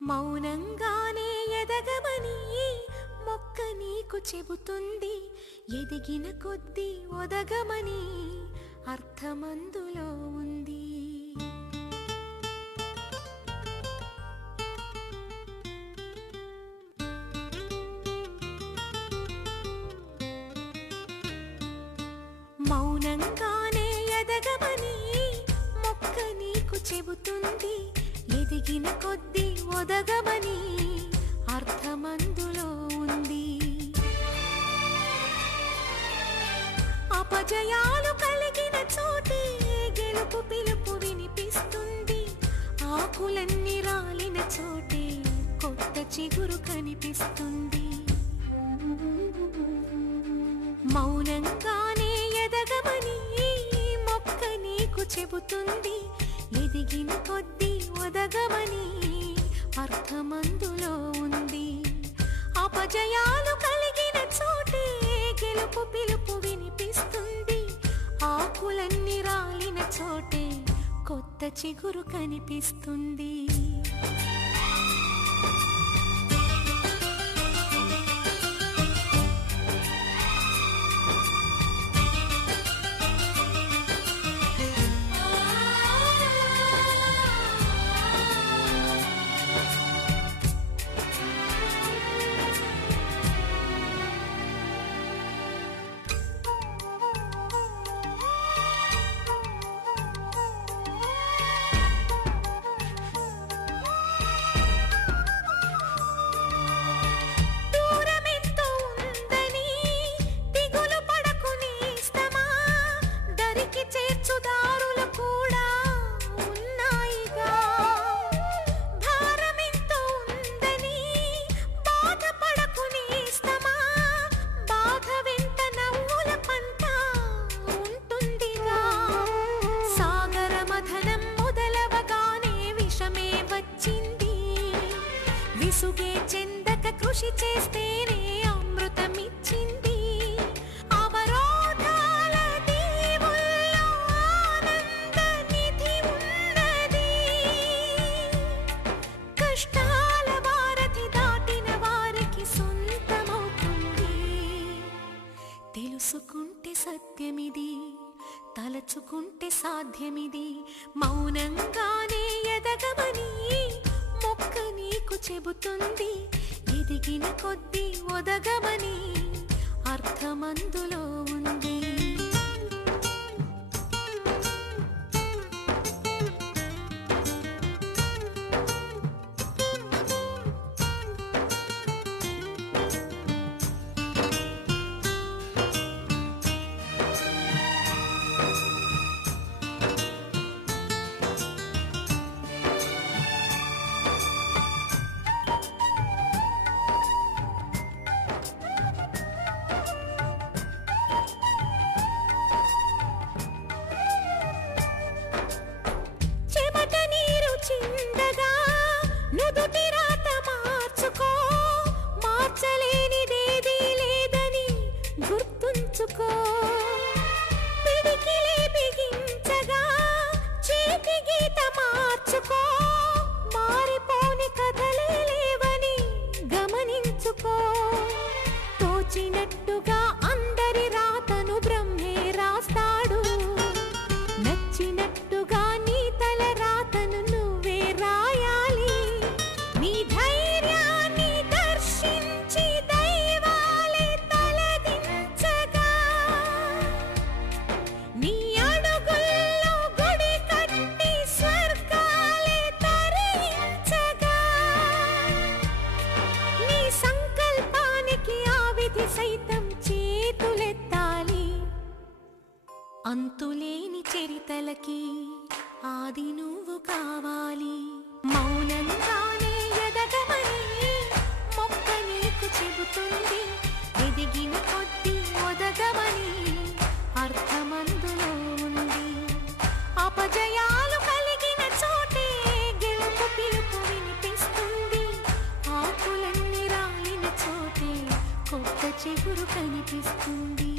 మౌనంగానే ఎదగమని మొక్క నీకు చెబుతుంది. ఎదిగిన కొద్దీ ఒదగమని అర్థమందులో ఉంది. మౌనంగానే ఎదగమని మొక్క నీకు చెబుతుంది. ఎదిగిన కొద్దీ ఒదగమని అర్థమందులో ఉంది. అపజయాలు కలిగిన చోటే గెలుపు పిలుపు వినిపిస్తుంది. ఆకులన్నీ రాలిన చోటే కొత్త చిగురు కనిపిస్తుంది. మౌనంగానే ఎదగమని మొక్క నీకు చెబుతుంది. ఎదిగిన కొద్దీ ఒదగమని అర్థమందులో ఉంది. అపజయాలు కలిగిన చోటే గెలుపు పిలుపు వినిపిస్తుంది. ఆకులన్నీ రాలిన చోటే కొత్త చిగురు కనిపిస్తుంది. విసుగే చెందక కృషి చేస్తేనే అమృతమిచ్చింది. అవరోధాల దీవుల్లో ఆనంద నిధి ఉన్నది. కష్టాల వారధి దాటిన వారికి సొంతమవుతుంది. తెలుసుకుంటే సత్యమిది, తలచుకుంటే సాధ్యమిది. మౌనంగానే ఎదగమని మొక్క నీకు చెబుతుంది. ఎదిగిన కొద్దీ ఒదగమని అర్థమందులో ఉంది. చిందగా నుదుటి రాత మార్చుకో. మార్చలేనిదేదీ లేదని గుర్తుంచుకో. పిడికిలే బిగించగా చేతి గీత మార్చుకో. మారిపోని కథలే లేవని గమనించుకో. తోచినట్టుగా అందరి రాతను బ్రహ్మే రాస్తాడు. నచ్చినట్టుగా నీ తల రాతను నువ్వే రాయాలి. నీ ధైర్యాన్ని దర్శించి దైవాలే తలదించగా, నీ అడుగుల్లో గుడి కట్టి స్వర్గాలే తరించగా, నీ సంకల్పానికి ఆ విధి సైతం చేతులెత్తాలి. అంతులేని చరితలకి ఆది నువ్వు కావాలి. మౌనంగానే ఎదగమని మొక్క నీకు చెబుతుంది. ఎదిగిన కొద్దీ ఒదగమని అర్థమందులో ఉంది. అపజయాలు కలిగిన చోటే గెలుపు పిలుపు వినిపిస్తుంది. ఆకులన్నీ రాలిన చోటే కొత్త చిగురు కనిపిస్తుంది.